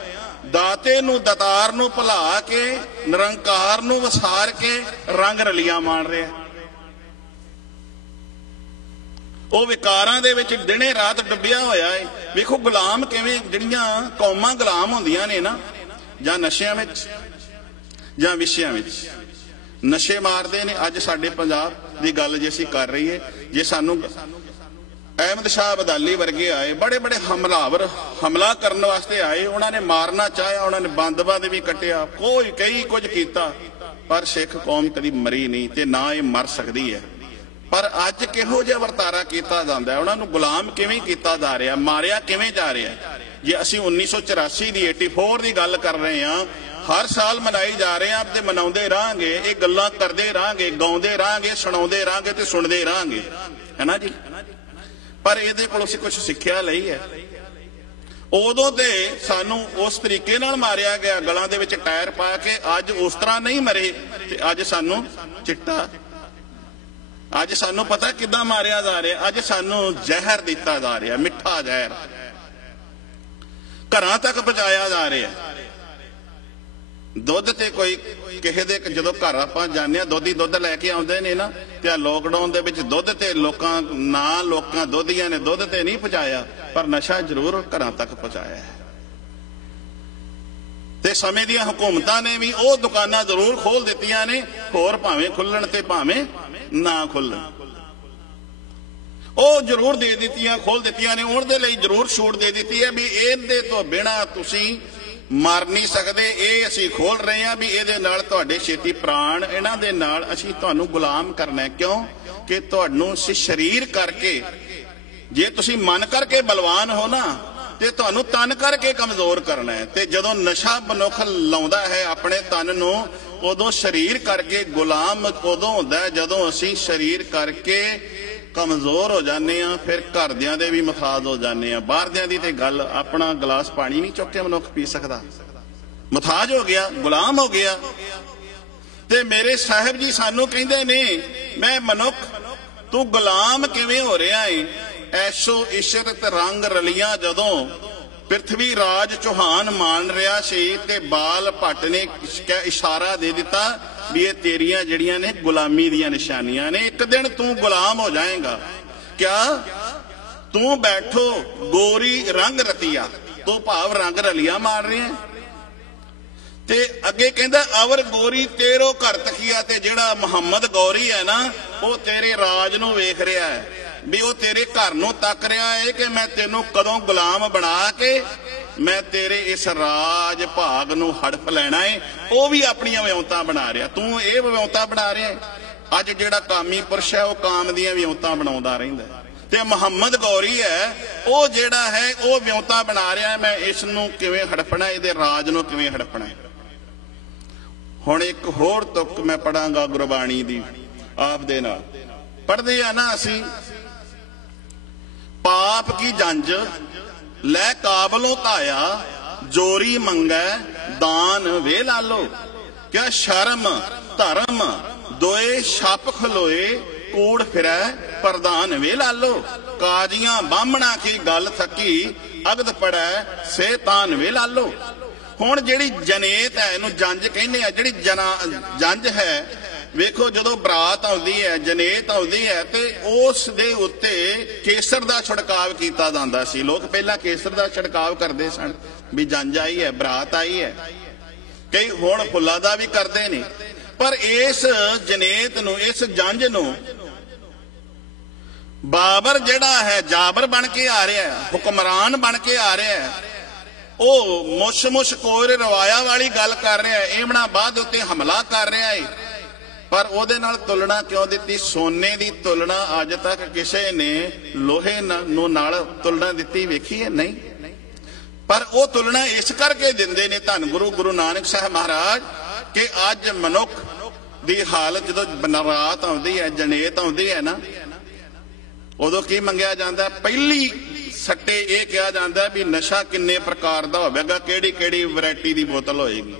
ਦਾਤੇ ਨੂੰ ਦਤਾਰ ਨੂੰ ਭੁਲਾ ਕੇ, ਨਿਰੰਕਾਰ ਨੂੰ ਵਸਾਰ ਕੇ ਰੰਗ ਰਲੀਆਂ ਮਾਣ ਰਿਹਾ। ਉਹ ਵਿਕਾਰਾਂ ਦੇ ਵਿੱਚ ਦਿਨੇ ਰਾਤ ਡੁੱਬਿਆ ਹੋਇਆ ਹੈ। ਵੇਖੋ ਗੁਲਾਮ ਕਿਵੇਂ, ਜਿਹੜੀਆਂ ਕੌਮਾਂ ਗੁਲਾਮ ਹੁੰਦੀਆਂ ਨੇ ਨਾ, ਜਾਂ ਨਸ਼ਿਆਂ ਵਿੱਚ ਜਾਂ ਵਿਸ਼ਿਆਂ ਵਿੱਚ ਨਸ਼ੇ ਮਾਰਦੇ ਨੇ। ਅੱਜ ਸਾਡੇ ਪੰਜਾਬ ਦੀ ਗੱਲ ਜੇ ਅਸੀਂ ਕਰ ਰਹੀਏ, ਜੇ ਸਾਨੂੰ ਅਹਿਮਦ ਸ਼ਾਹ ਅਬਦਾਲੀ ਵਰਗੇ ਆਏ, ਬੜੇ ਬੜੇ ਹਮਲਾਵਰ ਹਮਲਾ ਕਰਨ ਵਾਸਤੇ ਆਏ, ਉਹਨਾਂ ਨੇ ਮਾਰਨਾ ਚਾਹਿਆ, ਉਹਨਾਂ ਨੇ ਬੰਦ ਵੀ ਕੱਟਿਆ, ਕਈ ਕੁਝ ਕੀਤਾ, ਪਰ ਸਿੱਖ ਕੌਮ ਕਦੀ ਮਰੀ ਨਹੀਂ ਤੇ ਨਾ ਇਹ ਮਰ ਸਕਦੀ ਹੈ। ਪਰ ਅੱਜ ਕਿਹੋ ਜਿਹਾ ਵਰਤਾਰਾ ਕੀਤਾ ਜਾਂਦਾ, ਉਹਨਾਂ ਨੂੰ ਗੁਲਾਮ ਕਿਵੇਂ ਕੀਤਾ ਜਾ ਰਿਹਾ, ਮਾਰਿਆ ਕਿਵੇਂ ਜਾ ਰਿਹਾ। ਜੇ ਅਸੀਂ 1984 ਦੀ 84 ਦੀ ਗੱਲ ਕਰ ਰਹੇ ਹਾਂ, ਹਰ ਸਾਲ ਮਨਾਈ ਜਾ ਰਹੇ ਹਾਂ ਤੇ ਮਨਾਉਂਦੇ ਰਹਾਂਗੇ, ਇਹ ਗੱਲਾਂ ਕਰਦੇ ਰਹਾਂਗੇ, ਗਾਉਂਦੇ ਰਹਾਂਗੇ, ਸੁਣਾਉਂਦੇ ਰਹਾਂਗੇ ਤੇ ਸੁਣਦੇ ਰਹਾਂਗੇ, ਹੈ ਨਾ ਜੀ। ਪਰ ਇਹਦੇ ਕੋਲ ਅਸੀਂ ਕੁਝ ਸਿੱਖਿਆ ਲਈ ਹੈ। ਉਦੋਂ ਤੇ ਸਾਨੂੰ ਉਸ ਤਰੀਕੇ ਨਾਲ ਮਾਰਿਆ ਗਿਆ, ਗਲਾਂ ਦੇ ਵਿੱਚ ਟਾਇਰ ਪਾ ਕੇ। ਅੱਜ ਉਸ ਤਰ੍ਹਾਂ ਨਹੀਂ ਮਰੇ, ਤੇ ਅੱਜ ਸਾਨੂੰ ਚਿੱਟਾ, ਅੱਜ ਸਾਨੂੰ ਪਤਾ ਕਿੱਦਾਂ ਮਾਰਿਆ ਜਾ ਰਿਹਾ। ਅੱਜ ਸਾਨੂੰ ਜ਼ਹਿਰ ਦਿੱਤਾ ਜਾ ਰਿਹਾ, ਮਿੱਠਾ ਜ਼ਹਿਰ ਘਰਾਂ ਤੱਕ ਪਹੁੰਚਾਇਆ ਜਾ ਰਿਹਾ। ਦੁੱਧ ਤੇ ਕੋਈ ਕਿਸੇ ਦੇ ਜਦੋਂ ਘਰ ਆਪਾਂ ਜਾਂਦੇ ਹਾਂ, ਦੋਧੀ ਦੁੱਧ ਲੈ ਕੇ ਆਉਂਦੇ ਨੇ ਨਾ, ਤੇ ਲੋਕਡਾਊਨ ਦੇ ਵਿੱਚ ਦੁੱਧ ਤੇ ਲੋਕਾਂ ਦੋਧੀਆਂ ਨੇ ਦੁੱਧ ਤੇ ਨਹੀਂ ਪਹੁੰਚਾਇਆ, ਪਰ ਨਸ਼ਾ ਜ਼ਰੂਰ ਘਰਾਂ ਤੱਕ ਪਹੁੰਚਾਇਆ ਹੈ। ਤੇ ਸਮੇਂ ਦੀਆਂ ਹਕੂਮਤਾਂ ਨੇ ਵੀ ਉਹ ਦੁਕਾਨਾਂ ਜ਼ਰੂਰ ਖੋਲ ਦਿੱਤੀਆਂ ਨੇ, ਹੋਰ ਭਾਵੇਂ ਖੁੱਲਣ ਤੇ ਭਾਵੇਂ ਨਾ ਖੁੱਲਣ, ਉਹ ਜ਼ਰੂਰ ਦੇ ਦਿੱਤੀਆਂ, ਖੋਲ ਦਿੱਤੀਆਂ ਨੇ। ਉਹਦੇ ਲਈ ਜ਼ਰੂਰ ਛੂਟ ਦੇ ਦਿੱਤੀ ਹੈ ਵੀ ਇਹਦੇ ਤੋਂ ਬਿਨਾਂ ਤੁਸੀਂ ਮਰ ਨਹੀਂ ਸਕਦੇ, ਇਹ ਅਸੀਂ ਖੋਲ ਰਹੇ ਹਾਂ ਵੀ ਇਹਦੇ ਨਾਲ ਤੁਹਾਡੇ ਛੇਤੀ ਪ੍ਰਾਣ, ਇਹਨਾਂ ਦੇ ਨਾਲ ਅਸੀਂ ਤੁਹਾਨੂੰ ਗੁਲਾਮ ਕਰਨਾ। ਕਿਉਂ ਕਿ ਤੁਹਾਨੂੰ ਅਸੀਂ ਸਰੀਰ ਕਰਕੇ, ਜੇ ਤੁਸੀਂ ਮਨ ਕਰਕੇ ਬਲਵਾਨ ਹੋ ਨਾ, ਤੇ ਤੁਹਾਨੂੰ ਤਨ ਕਰਕੇ ਕਮਜ਼ੋਰ ਕਰਨਾ ਹੈ। ਤੇ ਜਦੋਂ ਨਸ਼ਾ ਮਨੁੱਖ ਲਾਉਂਦਾ ਹੈ ਆਪਣੇ ਤਨ ਨੂੰ, ਉਦੋਂ ਸਰੀਰ ਕਰਕੇ ਗੁਲਾਮ ਉਦੋਂ ਹੁੰਦਾ ਜਦੋਂ ਅਸੀਂ ਸਰੀਰ ਕਰਕੇ कमजोर हो जाने फिर घरदियां दे भी मुथाज हो जाने। बाहरदियां दी ते गल, अपना गिलास पानी नहीं चुक के मनुख पी सकता, मुथाज हो गया, गुलाम हो गया। ते मेरे साहिब जी सानू कहंदे ने, मैं मनुख तू गुलाम किवें हो रहा है? ऐशो इशरत रंग रलियां जदों पृथ्वी राज चौहान मान रहा सी ते बाल भट्ट ने इशारा दे दिता भी ये तेरियां जड़ियां ने गुलामी दियां निशानियां ने, एक दिन तू गुलाम हो जाएगा। क्या तू बैठो गोरी रंग रतिया, तू भाव रंग रलिया मार रहे हैं। ते अगे कहंदा अवर गोरी तेरो घर तकिया, ते जेड़ा मुहम्मद गौरी है ना वो तेरे राज नूं वेख रहा है भी वो तेरे घर नूं तक रहा है कि मैं तेनों कदों गुलाम बना के मैं तेरे इस राज भाग नूं हड़प लेना है। वो भी अपनी विਉਂਤਾਂ बना रहा, तू ये विਉਂਤਾਂ बना रहा है। अज जेड़ा कामी पुरुष है वो काम दियां विਉਂਤਾਂ बनाउंदा रहिंदा है, ते मुहम्मद गौरी है वो जेड़ा है वो विਉਂਤਾਂ बना रहा है मैं इस नूं किवें हड़पना, इहदे राज नूं किवें हड़पना है। हुण एक होर तुक मैं पढ़ांगा गुरबाणी दी आप दे नाल। पढ़दे आ ना असीं, पाप की जंज लै काबलों धाया, जोरी मंगै दान वे लालो। क्या शर्म धर्म दोए छप खलोए, कूड़ फिरै प्रधान वे लालो। काजियां बामणा की गल थकी, अगद पड़ै से तान वे लालो। हुण जिहड़ी जनेत है, इहनूं जंज कहने आ, जिहड़ी जंज है वेखो जदों बरात आउंदी है, जनेत आउंदी है ते उस दे उत्ते केसर दा छिड़काव कीता जांदा सी। लोग पहला केसर दा छिड़काव करदे सन भी जंज आई है, बरात आई है। कई हुण फुल्लां दा भी करदे ने, पर इस जनेत नूं, इस जंज नूं बाबर जिहड़ा है जाबर बन के आ रहा है, हुक्मरान बन के आ रहा है। वो मुश मुश कोर रवाया वाली गल कर रहा है, एमनाबाद उत्ते हमला कर रहा है। पर ਉਹਦੇ ਨਾਲ तुलना क्यों दी? सोने की तुलना अज तक किसी ने लोहे नाल तुलना दी वेखी है? नहीं। पर वो तुलना इस करके दिंदे ने धन गुरु नानक साहब महाराज कि अज मनुख की हालत जो बरात आउंदी है, जनेत आउंदी है ना, उदों की मंगिया जाता? पहली सट्टे ये कहा जाता भी नशा किन्ने प्रकार का होगा, केड़ी केड़ी वैरायटी की बोतल होएगी,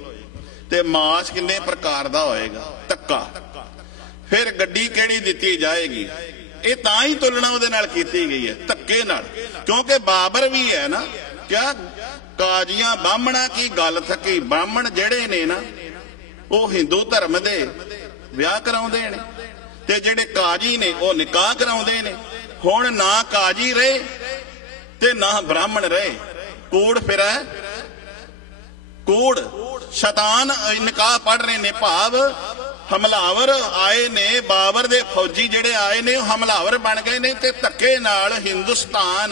ते मास किन्ने प्रकार का होएगा, धक्का, फिर गड्डी केड़ी दिती जाएगी। ये तां ही तुलना उहदे नाल कीती गई है, धक्के नाल। क्योंकि बाबर भी है ना, क्या काजियां बामणा की गल थकी, ब्राह्मण जेड़े ने ना वो हिंदू धर्म दे विआह कराउंदे ने ते जेड़े काजी ने वो निकाह कराउंदे ने। हुण ना काजी रहे ते ना ब्राह्मण रहे, कूड़ फिरै कूड़, शैतान निकाह पढ़ रहे ने। भाव हमलावर आए ने, बाबर दे फौजी जेड़े आए ने हमलावर बन गए ने ते धक्के नाल हिंदुस्तान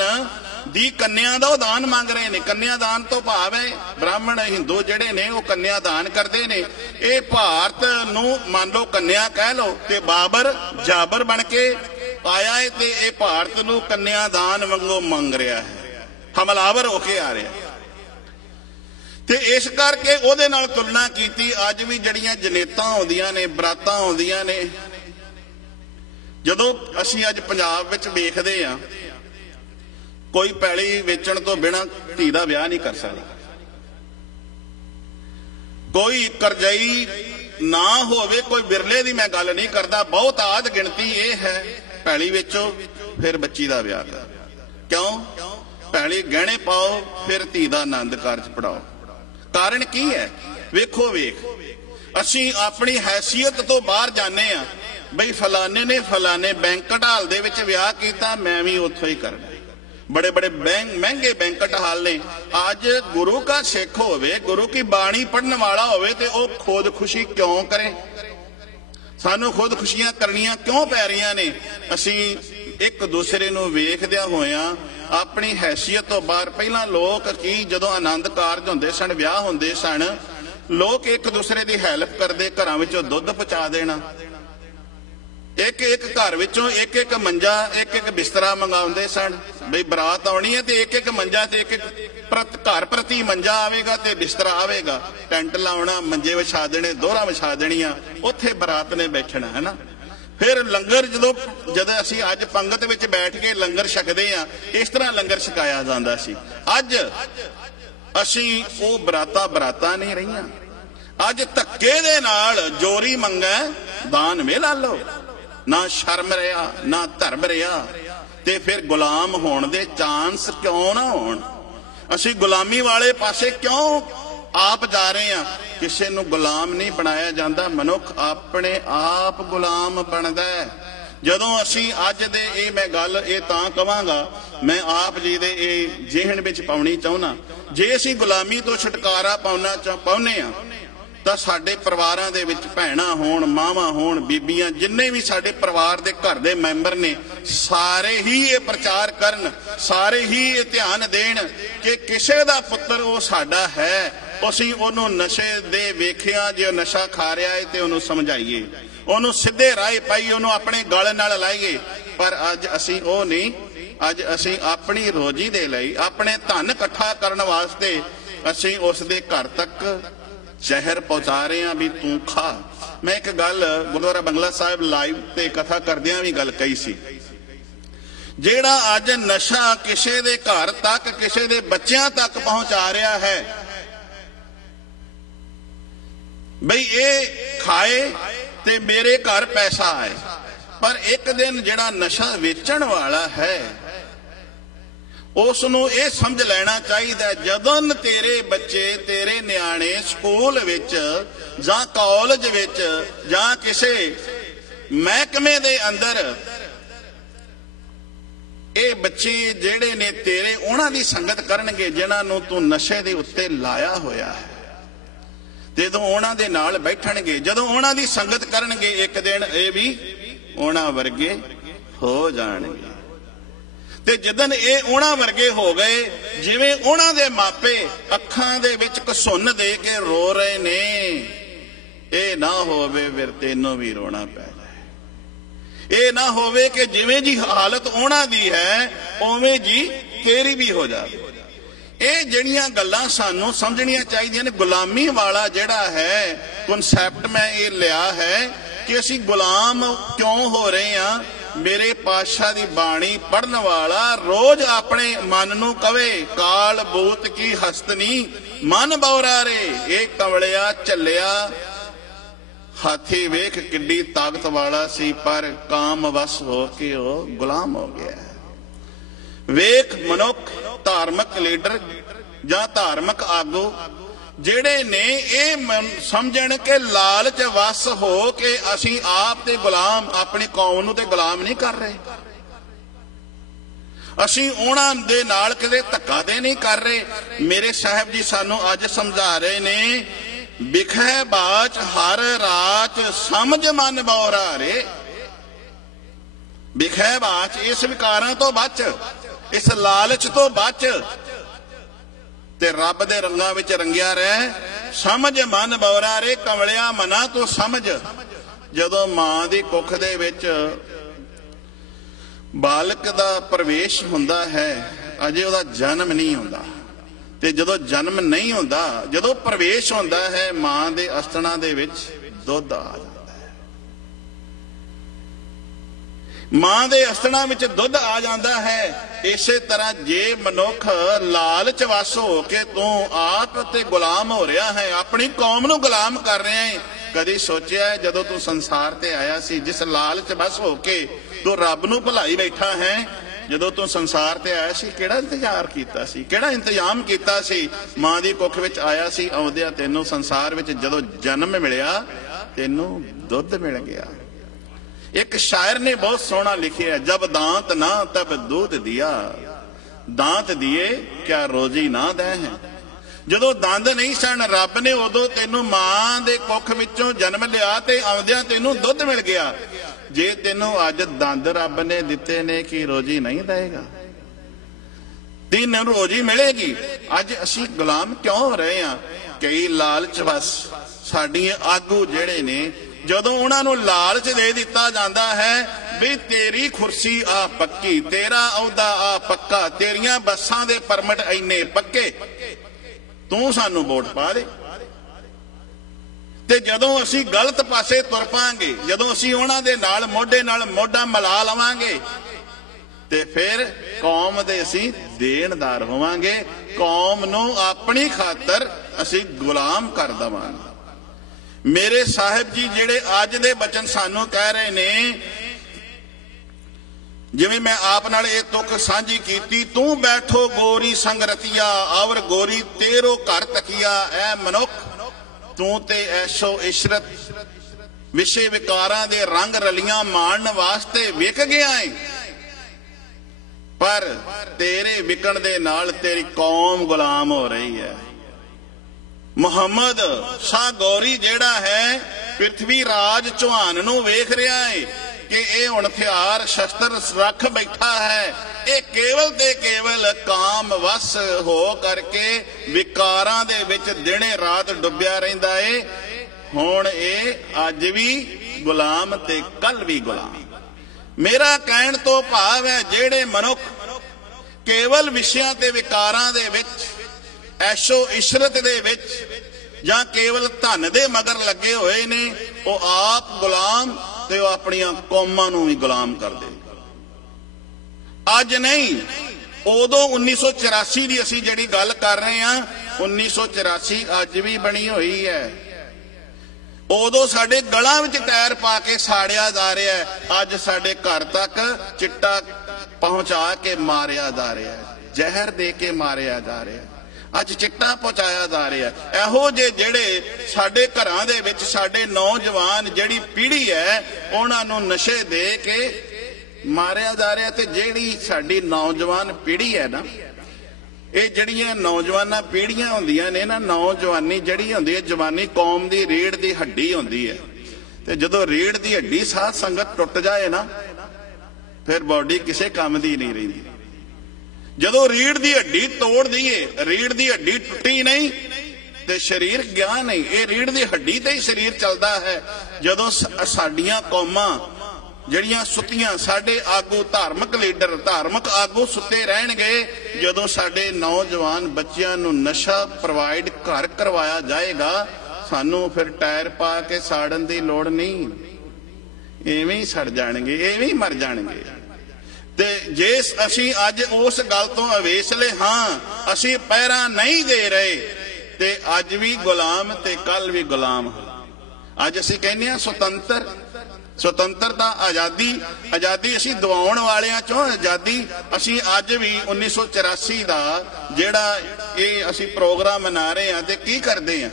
दी कन्या दा दान मांग रहे ने। कन्यादान तो भाव है ब्राह्मण हिंदू जेड़े ने वो कन्यादान करते ने। ये भारत नूं मान लो कन्या कह लो ते बाबर जाबर बन के आया है ते ये भारत नूं कन्यादान वांगू मंग रहा है, हमलावर होके आ रहा है। ते इस करके उहदे नाल तुलना कीती। अज भी जड़ियां जनेतां आउंदियां ने, बरातां आउंदियां ने, जदों असीं अज पंजाब विच वेखदे आ कोई पैली वेचण तो बिना धी दा विआह नहीं कर सकदा, कोई करजई ना होवे, कोई बिरले दी मैं गल नहीं करदा, बहुत आद गिणती ये है पैली वेचो फिर बच्ची दा विआह कर। क्यों? पैली गहणे पाओ फिर धी दा आनंद कारज पढ़ाओ। कारण की है? वेखो वेख, असी अपनी हैसियत तो बाहर जाने आ बई फलाने ने फलाने बैंकट हाल दे विच विआह कीता, मैं भी उत्थों ही करना। बड़े बड़े महंगे बैंकट हाल ने। आज गुरु का सिख होवे, गुरु की बाणी पढ़ने वाला होवे ते ओ खुद खुशी क्यों करे? सानू खुद खुशियां करनियां क्यों पै रही ने? असी एक दूसरे नूं वेखदियां होया अपनी हैसियत तो बाहर। पहला लोग की जदों आनंद कारज हुंदे सन, विआह हुंदे सन, लोग एक दूसरे की हैल्प करते, घरां विचों दुध पहुंचा देना, एक एक घर विचों एक एक मंजा एक एक बिस्तरा मंगाउंदे सन। बई बरात आउणी है ते एक एक मंजा ते एक एक घर प्रति मंजा आवेगा ते बिस्तरा आवेगा, टेंट लाउणा, मंजे विछा देने, दोहरा विछा देनियां, उत्थे बरात ने बैठना है ना। फिर लंगर जदों असीं अज पंगत विच बैठ के लंगर छकदे आ, इस तरह लंगर छकाया जांदा सी। अज असीं वो बराता नहीं रहियां। अज धक्के दे नाल जोरी मंगे दान में ला लो, ना शर्म रहा ना धर्म रहा, ते फिर गुलाम होण दे चांस क्यों ना होण? असीं गुलामी वाले पासे क्यों आप जा रहे हैं? किसी नूं गुलाम नहीं बनाया जाता, मनुख अपने आप गुलाम बनता है। जदों असीं अज दे ये मैं गल ये तां कहांगा, मैं आप जी दे ये जेहन विच पाउणी चाहुंदा, जे असीं गुलामी तो छुटकारा पाउने आ तां साडे परिवारां दे विच भैणां होण, मावां होण, बीबियां, जिन्ने भी साडे परिवार दे घर दे मैंबर ने, सारे ही ये प्रचार करन, सारे ही ये ध्यान देण कि किसे दा पुत्तर वो साडा है, असीं ओनू नशे दे वेखिया जे नशा खा रहा है तो उन्होंने समझाइए, उन्होंने सीधे राह पाइए, उन्होंने अपने गल नाल लाइए। पर अज असीं ओ नहीं, अज असीं अपनी रोजी दे लई, अपने धन इकट्ठा करने वास्ते असीं उस दे घर तक जहर पहुंचा रहे हैं भी तू खा। मैं एक गल गुरुद्वारा बंगला साहिब लाइव ते कथा करदियां भी गल कही सी, जेड़ा अज नशा किसे दे घर तक, किसे दे बच्चियां तक पहुंचा रहा है, बई ये खाए ते मेरे घर पैसा आए। पर एक दिन जेड़ा नशा वेचण वाला है उसनूं ये समझ लेना चाहिए, जदों तेरे बच्चे, तेरे न्याणे स्कूल विच जां कॉलेज विच जां किसे महकमे दे अंदर ये बच्चे जेड़े ने तेरे उन्हां दी संगत करनगे जिन्हां नूं तूं नशे दे उत्ते लाया होया है, जदों उन्हां दे नाल बैठणगे, जदों उन्हां दी संगत करनगे, एक दिन ये भी उन्हां वर्गे हो जाणगे। ते जदन ये उन्हां वर्गे हो गए, जिवें उन्हां दे मापे अखां दे विच घसुन दे के रो रहे ने, ये ना होवे फिर तैनूं भी रोना पै जाए। ये ना होवे कि जिवें जी हालत उन्हां दी है उवें जी तेरी भी हो जाए। ये जड़ियां गल्लां सानू समझणियां चाहिए ने। गुलामी वाला जेड़ा है कॉन्सैप्ट मैं ये लिया है कि असी गुलाम क्यों हो रहे हैं। मेरे पातशाह दी बाणी पढ़न वाला रोज अपने मन नू कवे, काल बूत की हस्तनी मन बौरा रे, ये कवलिया चलिया हाथी वेख किड्डी ताकत वाला सी, पर काम वस हो के ओ गुलाम हो गया है। वेख मनुख धार्मिक लीडर जां धार्मिक आगू जेड़े ने ये समझण के लालच वस हो के असीं आप ते गुलाम, अपनी कौम नूं ते गुलाम नहीं कर रहे, असीं उन्हां दे नाल किते धक्का दे नहीं कर रहे। मेरे साहब जी सानू अज समझा रहे ने, बिखै बाच हर राच समझ मन बौरा रे। बिखै बाच, इस विकारां तो बच, इस लालच तो बच ते रब दे रंगां विच रंगिया रह। समझ मन बौरा रे, कमलिया मना तू समझ। जदों मां दी कुख दे विच बालक दा प्रवेश हुंदा है, अजे उहदा जन्म नहीं हुंदा, ते जदों जन्म नहीं हुंदा, जदों प्रवेश हुंदा है मां दे अस्तना दे विच दुध आ जांदा है। मां दे अस्तना विच दुध आ जांदा है। इसे तरह जे मनुख लालच वस हो के तू आप ते गुलाम हो रहा है, अपनी कौम नू गुलाम कर रहा है। कदी सोचिया है जदों तू संसार ते आया सी, जिस लालच वस हो के तू रब नू भुलाई बैठा है, जदों तू संसार ते आया सी केड़ा इंतजार कीता सी, केड़ा इंतजाम कीता सी। मां दी कुख विच आया सी, आउंदिया तैनू संसार विच जदों जन्म मिलिया तैनू दुध मिल गया। एक शायर ने बहुत सोहना लिखिया, जब दांत ना तब दूध दिया, दांत दिए क्या रोजी ना दे हैं। जदों दंद नहीं सन रब ने उदों तैनू मां दे कुख विचों जन्म लिया ते आउंदियां तैनू दुध मिल गया। जे तैनू अज दंद रब ने दिते ने कि रोजी नहीं देगा, तीन रोजी मिलेगी। अज असी गुलाम क्यों हो रहे हैं? कई लालच बस साडी आगू जेड़े ने, जदों उन्हां नूं लालच दे दिता जांदा है भी तेरी कुर्सी आ पक्की, तेरा अहुदा आ पक्का, तेरियां बसां दे परमिट इन्ने पक्के, तू सानू वोट पा दे। ਤੇ ਜਦੋਂ ਅਸੀਂ ਗਲਤ ਪਾਸੇ ਤੁਰ ਪਾਂਗੇ, ਜਦੋਂ ਅਸੀਂ ਉਹਨਾਂ ਦੇ ਨਾਲ ਮੋਢੇ ਨਾਲ ਮੋਢਾ ਮਿਲਾ ਲਵਾਂਗੇ, ਤੇ ਫਿਰ ਕੌਮ ਦੇ ਅਸੀਂ ਦੇਣਦਾਰ ਹੋਵਾਂਗੇ, ਕੌਮ ਨੂੰ ਆਪਣੀ ਖਾਤਰ ਅਸੀਂ ਗੁਲਾਮ ਕਰ ਦੇਵਾਂਗੇ। ਮੇਰੇ ਸਾਹਿਬ ਜੀ ਜਿਹੜੇ ਅੱਜ ਦੇ ਬਚਨ ਸਾਨੂੰ ਕਹਿ ਰਹੇ ਨੇ, ਜਿਵੇਂ ਮੈਂ ਆਪ ਨਾਲ ਇਹ ਤੁਕ ਸਾਂਝੀ ਕੀਤੀ, ਤੂੰ ਬੈਠੋ ਗੋਰੀ ਸੰਗ ਰਤੀਆ, ਔਰ ਗੋਰੀ ਤੇਰੋ ਘਰ ਤਕੀਆ। ਐ ਮਨੁੱਖ, ਤੂੰ ਤੇ ਐਸ਼ੋ ਇਸ਼ਰਤ ਵਿਸ਼ੇ ਵਿਕਾਰਾਂ ਦੇ ਰੰਗ ਰਲੀਆਂ ਮਾਣਨ ਵਾਸਤੇ ਵਿਕ ਗਿਆ ਏ, ਪਰ ਤੇਰੇ ਵਿਕਣ ਦੇ ਨਾਲ ਤੇਰੀ ਕੌਮ ਗੁਲਾਮ ਹੋ ਰਹੀ ਹੈ। ਮੁਹੰਮਦ ਸ਼ਾਹ ਗੌਰੀ ਜਿਹੜਾ ਹੈ, ਪ੍ਰਿਥਵੀ ਰਾਜ ਚੌਹਾਨ ਨੂੰ ਵੇਖ ਰਿਹਾ ਏ ਕਿ ਇਹ ਹੁਣ ਹਥਿਆਰ ਸ਼ਸਤਰ ਰੱਖ ਬੈਠਾ ਹੈ, ਇਹ ਕੇਵਲ ਤੇ ਕੇਵਲ ਕਾਮ ਵਸ ਹੋ ਕਰਕੇ ਵਿਕਾਰਾਂ ਦੇ ਵਿੱਚ ਦਿਨੇ ਰਾਤ ਡੁੱਬਿਆ ਰਹਿੰਦਾ ਏ। ਹੁਣ ਇਹ ਅੱਜ ਵੀ ਗੁਲਾਮ ਤੇ ਕੱਲ ਵੀ ਗੁਲਾਮ। ਮੇਰਾ ਕਹਿਣ ਤੋਂ ਭਾਵ ਹੈ, ਜਿਹੜੇ ਮਨੁੱਖ ਕੇਵਲ ਵਿਸ਼ਿਆਂ ਤੇ ਵਿਕਾਰਾਂ ਦੇ ਵਿੱਚ, ਐਸ਼ੋ ਇਸ਼ਰਤ ਦੇ ਵਿੱਚ, ਜਾਂ ਕੇਵਲ ਧਨ ਦੇ ਮਗਰ ਲੱਗੇ ਹੋਏ ਨੇ, ਉਹ ਆਪ ਗੁਲਾਮ ਤੇ ਉਹ ਆਪਣੀਆਂ ਕੌਮਾਂ ਨੂੰ ਵੀ ਗੁਲਾਮ ਕਰਦੇ। ਅੱਜ ਨਹੀਂ, ਉਦੋਂ 1984 ਦੀ ਅਸੀਂ ਜਿਹੜੀ ਗੱਲ ਕਰ ਰਹੇ ਹਾਂ, 1984 ਅੱਜ ਵੀ ਬਣੀ ਹੋਈ ਹੈ। ਉਦੋਂ ਸਾਡੇ ਗਲਾਂ ਵਿੱਚ ਟਾਇਰ ਪਾ ਕੇ ਸਾੜਿਆ ਜਾ ਰਿਹਾ ਹੈ, ਅੱਜ ਸਾਡੇ ਘਰ ਤੱਕ ਚਿੱਟਾ ਪਹੁੰਚਾ ਕੇ ਮਾਰਿਆ ਜਾ ਰਿਹਾ ਹੈ, ਜ਼ਹਿਰ ਦੇ ਕੇ ਮਾਰਿਆ ਜਾ ਰਿਹਾ ਹੈ, ਅੱਜ ਚਿੱਟਾ ਪਹੁੰਚਾਇਆ ਜਾ ਰਿਹਾ। ਇਹੋ ਜਿਹੇ ਜਿਹੜੇ ਸਾਡੇ ਘਰਾਂ ਦੇ ਵਿੱਚ ਸਾਡੇ ਨੌਜਵਾਨ, ਜਿਹੜੀ ਪੀੜ੍ਹੀ ਹੈ, ਉਹਨਾਂ ਨੂੰ ਨਸ਼ੇ ਦੇ ਕੇ ਮਾਰਿਆ ਜਾ ਰਿਹਾ। ਤੇ ਜਿਹੜੀ ਸਾਡੀ ਨੌਜਵਾਨ ਪੀੜ੍ਹੀ ਹੈ ਨਾ, ਇਹ ਜਿਹੜੀਆਂ ਨੌਜਵਾਨਾਂ ਪੀੜ੍ਹੀਆਂ ਹੁੰਦੀਆਂ ਨੇ ਨਾ, ਨੌਜਵਾਨੀ ਜਿਹੜੀ ਹੁੰਦੀ ਹੈ, ਜਵਾਨੀ ਕੌਮ ਦੀ ਰੀੜ ਦੀ ਹੱਡੀ ਹੁੰਦੀ ਹੈ। ਤੇ ਜਦੋਂ ਰੀੜ ਦੀ ਹੱਡੀ ਸਾਧ ਸੰਗਤ ਟੁੱਟ ਜਾਏ ਨਾ, ਫਿਰ ਬਾਡੀ ਕਿਸੇ ਕੰਮ ਦੀ ਨਹੀਂ ਰਹਿੰਦੀ। ਜਦੋਂ ਰੀੜ ਦੀ ਹੱਡੀ ਤੋੜ ਦਈਏ, ਰੀੜ ਦੀ ਹੱਡੀ ਟੁੱਟੀ ਨਹੀਂ ਤੇ ਸਰੀਰ ਗਿਆ ਨਹੀਂ। ਇਹ ਰੀੜ ਦੀ ਹੱਡੀ ਤੇ ਹੀ ਸਰੀਰ ਚੱਲਦਾ ਹੈ। ਜਦੋਂ ਸਾਡੀਆਂ ਕੌਮਾਂ ਜਿਹੜੀਆਂ ਸੁੱਤੀਆਂ, ਸਾਡੇ ਆਗੂ, ਧਾਰਮਿਕ ਲੀਡਰ, ਧਾਰਮਿਕ ਆਗੂ ਸੁੱਤੇ ਰਹਿਣਗੇ, ਜਦੋਂ ਸਾਡੇ ਨੌਜਵਾਨ ਬੱਚਿਆਂ ਨੂੰ ਨਸ਼ਾ ਪ੍ਰੋਵਾਈਡ ਘਰ ਕਰਵਾਇਆ ਜਾਏਗਾ, ਸਾਨੂੰ ਫਿਰ ਟਾਇਰ ਪਾ ਕੇ ਸਾੜਨ ਦੀ ਲੋੜ ਨਹੀਂ, ਐਵੇਂ ਹੀ ਸੜ ਜਾਣਗੇ, ਐਵੇਂ ਹੀ ਮਰ ਜਾਣਗੇ। ਤੇ ਜੇ ਅਸੀਂ ਅੱਜ ਉਸ ਗੱਲ ਤੋਂ ਅਵੇਸਲੇ ਹਾਂ, ਅਸੀਂ ਪਹਿਰਾ ਨਹੀਂ ਦੇ ਰਹੇ, ਤੇ ਅੱਜ ਵੀ ਗੁਲਾਮ ਤੇ ਕੱਲ ਵੀ ਗੁਲਾਮ। ਅੱਜ ਅਸੀਂ ਕਹਿੰਦੇ ਹਾਂ ਸੁਤੰਤਰਤਾ, ਆਜ਼ਾਦੀ ਅਸੀਂ ਦਿਵਾਉਣ ਵਾਲਿਆਂ ਚੋਂ ਆਜ਼ਾਦੀ। ਅਸੀਂ ਅੱਜ ਵੀ 1984 ਦਾ ਜਿਹੜਾ ਇਹ ਅਸੀਂ ਪ੍ਰੋਗਰਾਮ ਮਨਾ ਰਹੇ ਹਾਂ, ਤੇ ਕੀ ਕਰਦੇ ਹਾਂ,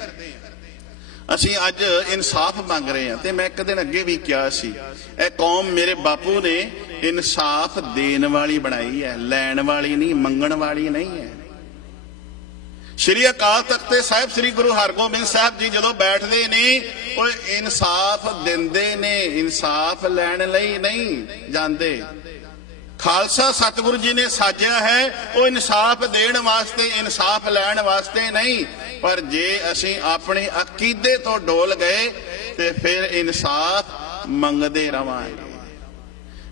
ਅਸੀਂ ਅੱਜ ਇਨਸਾਫ ਮੰਗ ਰਹੇ ਹਾਂ। ਤੇ ਮੈਂ ਇੱਕ ਦਿਨ ਅੱਗੇ ਵੀ ਕਿਹਾ ਸੀ, ਇਹ ਕੌਮ ਮੇਰੇ ਬਾਪੂ ਨੇ ਇਨਸਾਫ ਦੇਣ ਵਾਲੀ ਬਣਾਈ ਹੈ, ਲੈਣ ਵਾਲੀ ਨਹੀਂ, ਮੰਗਣ ਵਾਲੀ ਨਹੀਂ ਹੈ। ਸ਼੍ਰੀ ਅਕਾਲ ਤਖਤ ਸਾਹਿਬ ਸ੍ਰੀ ਗੁਰੂ ਹਰਗੋਬਿੰਦ ਸਾਹਿਬ ਜੀ ਜਦੋਂ ਬੈਠਦੇ ਨੇ, ਉਹ ਇਨਸਾਫ ਦਿੰਦੇ ਨੇ, ਇਨਸਾਫ ਲੈਣ ਲਈ ਨਹੀਂ ਜਾਂਦੇ। ਖਾਲਸਾ ਸਤਿਗੁਰੂ ਜੀ ਨੇ ਸਾਜਿਆ ਹੈ, ਉਹ ਇਨਸਾਫ ਦੇਣ ਵਾਸਤੇ, ਇਨਸਾਫ ਲੈਣ ਵਾਸਤੇ ਨਹੀਂ। ਪਰ ਜੇ ਅਸੀਂ ਆਪਣੇ ਅਕੀਦੇ ਤੋਂ ਡੋਲ ਗਏ ਤੇ ਫਿਰ ਇਨਸਾਫ ਮੰਗਦੇ ਰਵਾਂਗੇ,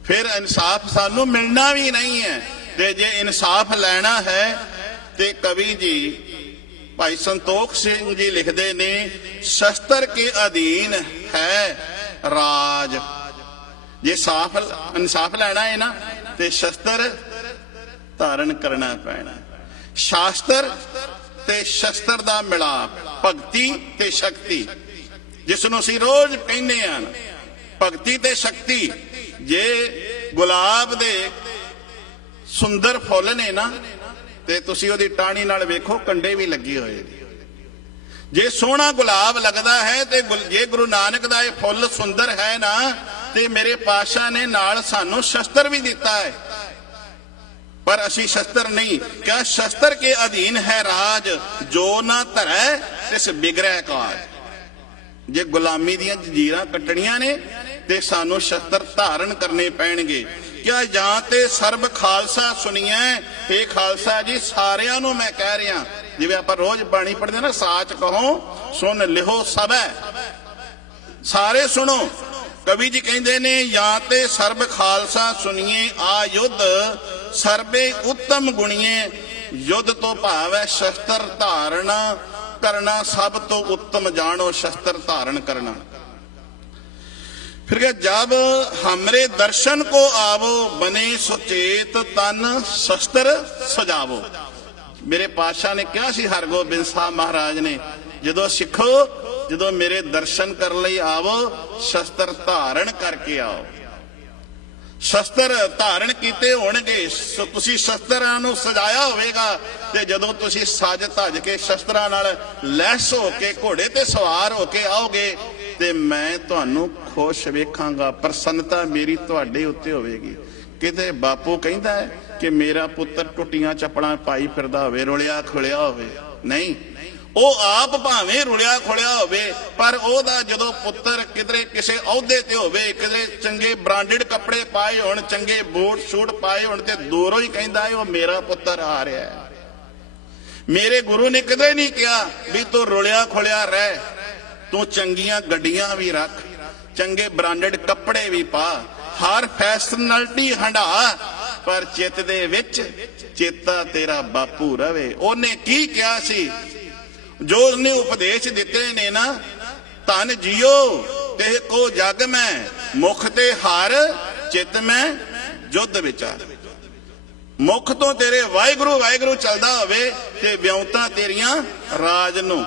ਫਿਰ ਇਨਸਾਫ ਸਾਨੂੰ ਮਿਲਣਾ ਵੀ ਨਹੀਂ ਹੈ। ਤੇ ਜੇ ਇਨਸਾਫ ਲੈਣਾ ਹੈ, ਤੇ ਕਵੀ ਜੀ ਭਾਈ ਸੰਤੋਖ ਸਿੰਘ ਜੀ ਲਿਖਦੇ ਨੇ, ਸ਼ਸਤਰ ਕੇ ਅਧੀਨ ਹੈ ਰਾਜ। ਜੇ ਇਨਸਾਫ ਲੈਣਾ ਹੈ ਨਾ, ਤੇ ਸ਼ਸਤਰ ਧਾਰਨ ਕਰਨਾ ਪੈਣਾ। ਸ਼ਾਸਤਰ ਤੇ ਸ਼ਸਤਰ ਦਾ ਮਿਲਾਪ, ਭਗਤੀ ਤੇ ਸ਼ਕਤੀ, ਜਿਸ ਨੂੰ ਅਸੀਂ ਰੋਜ਼ ਕਹਿੰਦੇ ਹਾਂ, ਭਗਤੀ ਤੇ ਸ਼ਕਤੀ। ਜੇ ਗੁਲਾਬ ਦੇ ਸੁੰਦਰ ਫੁੱਲ ਨੇ ਨਾ, ਤੇ ਤੁਸੀਂ ਉਹਦੀ ਟਾਹਣੀ ਨਾਲ ਵੇਖੋ, ਕੰਡੇ ਵੀ ਲੱਗੇ ਹੋਏ। ਜੇ ਸੋਹਣਾ ਗੁਲਾਬ ਲੱਗਦਾ ਹੈ, ਤੇ ਜੇ ਗੁਰੂ ਨਾਨਕ ਦਾ ਇਹ ਫੁੱਲ ਸੁੰਦਰ ਹੈ ਨਾ, ਤੇ ਮੇਰੇ ਪਾਤਸ਼ਾਹ ਨੇ ਨਾਲ ਸਾਨੂੰ ਸ਼ਸਤਰ ਵੀ ਦਿੱਤਾ ਹੈ, ਪਰ ਅਸੀਂ ਸ਼ਸਤਰ ਨਹੀਂ। ਕਿਆ ਸ਼ਸਤਰ ਕੇ ਅਧੀਨ ਹੈ ਰਾਜ, ਜੋ ਨਾ ਧਰੈ ਤਿਸ ਬਿਗੜੈ ਕਾਜ। ਜੇ ਗੁਲਾਮੀ ਦੀਆਂ ਜੰਜੀਰਾਂ ਕੱਟਣੀਆਂ ਨੇ, ਤੇ ਸਾਨੂੰ ਸ਼ਸਤਰ ਧਾਰਨ ਕਰਨੇ ਪੈਣਗੇ। ਕਿਆ ਜਾਂ ਤੇ ਸਰਬ ਖਾਲਸਾ ਸੁਣੀਐ। ਇਹ ਖਾਲਸਾ ਜੀ ਸਾਰਿਆਂ ਨੂੰ ਮੈਂ ਕਹਿ ਰਿਹਾ, ਜਿਵੇਂ ਆਪਾਂ ਰੋਜ਼ ਬਾਣੀ ਪੜ੍ਹਦੇ ਨਾ, ਸਾਚ ਕਹੋ ਸੁਣ ਲਿਹੋ ਸਭੈ, ਸਾਰੇ ਸੁਣੋ। ਕਵੀ ਜੀ ਕਹਿੰਦੇ ਨੇ, ਜਾਂ ਤੇ ਸਰਬ ਖਾਲਸਾ ਸੁਣੀਏ ਆ ਯੁੱਧ, ਸਰਬੇ ਉੱਤਮ ਗੁਣੀਏ। ਯੁੱਧ ਤੋਂ ਭਾਵ ਹੈ ਸ਼ਸਤਰ ਧਾਰਨਾ, करना सब तो उत्तम जानो शस्त्र धारण करना। फिर जब हमरे दर्शन को आवो बने सुचेत तन शस्त्र सजावो। मेरे पातशाह ने कहा सी हरगोबिंद साहब महाराज ने, जदों सिखो जदों मेरे दर्शन करने लई आवो शस्त्र धारण करके आओ। शस्त्र धारण कीते होणगे, तुसी शस्त्रां नूं सजाया होवेगा ते जदों तुसी सज धज के शस्त्रां नाल लैस हो के घोड़े ते सवार हो के आओगे ते मैं तुहानूं खुश वेखांगा, प्रसन्नता मेरी तुहाडे उत्ते होवेगी। किते बापू कहंदा है कि मेरा पुत्र टुटियां चपड़ां पाई फिरदा होवे, रुलिया खुलिया होवे, नहीं, वो आप भावें रुलिया खुलिया होवे पर ओदा जदों पुत्र किधरे किसे अहुदे ते होवे, किधरे चंगे ब्रांडेड कपड़े पाए होण, चंगे बूट शूट पाए होण ते दूरों ही कहंदा है वो मेरा पुत्र आ रहा है। मेरे गुरु ने किधरे नहीं कहा भी तू रुलिया खुलिया रह, तू चंगियां गड्डियां भी रख, चंगे ब्रांडेड कपड़े भी पा, हर फैशनलिटी हंडा, पर चित दे विच चेता तेरा बापू रवे। ओने की कहा सी जो उसने उपदेश दिते ने ना, धन जियो ते को जग में, मुख ते हार चित में युद्ध विचार। मुख तो तेरे वाहिगुरु वाहिगुरु चलदा होवे ते विउंतां तेरियां राज नूं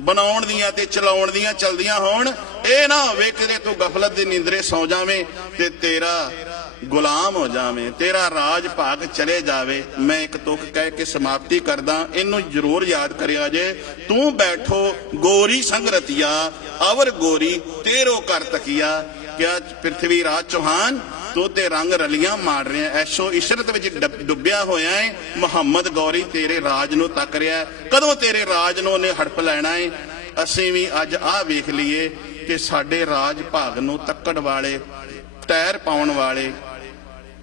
बनाउण दियां ते चलाउण दियां चलदियां होण। ए ना होवे कि तू गफलत दी नींदरे सौ जावें ते तेरा गुलाम हो जावे, तेरा राज भाग चले जावे। मैं एक तुक कह के समाप्ति करदा, इनू जरूर याद करिया जे। तू बैठो गोरी संगरतिया अवर गोरी तेरो कर तकिया। क्या पृथ्वी राज चौहान तू ते रंग रलियां मार रहे हैं, ऐशो इशरत विच डुबिया होया है। मुहम्मद गौरी तेरे राज नू तक रहा है, कदों तेरे राज नू उन्हें हड़प लैना है। असीं भी अज आ वेख लीए कि साडे राज भाग नू तक्कड़ वाले, टैर पाउण वाले,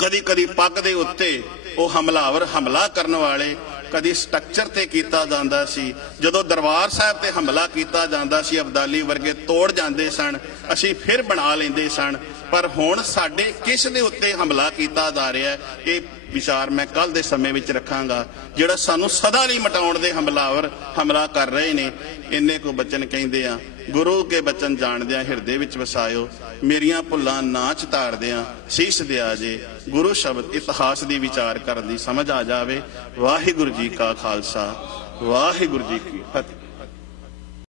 कदी कदी पग दे उत्ते वो हमलावर हमला करने वाले, कदी स्ट्रक्चर ते कीता जांदा सी। जदों दरबार साहब ते हमला कीता जांदा सी, अब्दाली वर्गे तोड़ जांदे सन, असीं फिर बना लैंदे सन। पर हुण साडे किस दे उत्ते हमला कीता जा रहा है, ये विचार मैं कल दे समय विच रखांगा। जिहड़ा सानू सदा नहीं मिटाउण दे हमलावर हमला कर रहे ने, इन्ने को बचन कहिंदे आ। गुरु के बचन जाणदियां हिरदे विच वसायो, मेरियां भुल्लां ना चितारदियां सीस दिया जे। गुरु शब्द इतिहास दी विचार करन दी समझ आ जावे। वाहिगुरू जी का खालसा, वाहिगुरू जी की फतेह।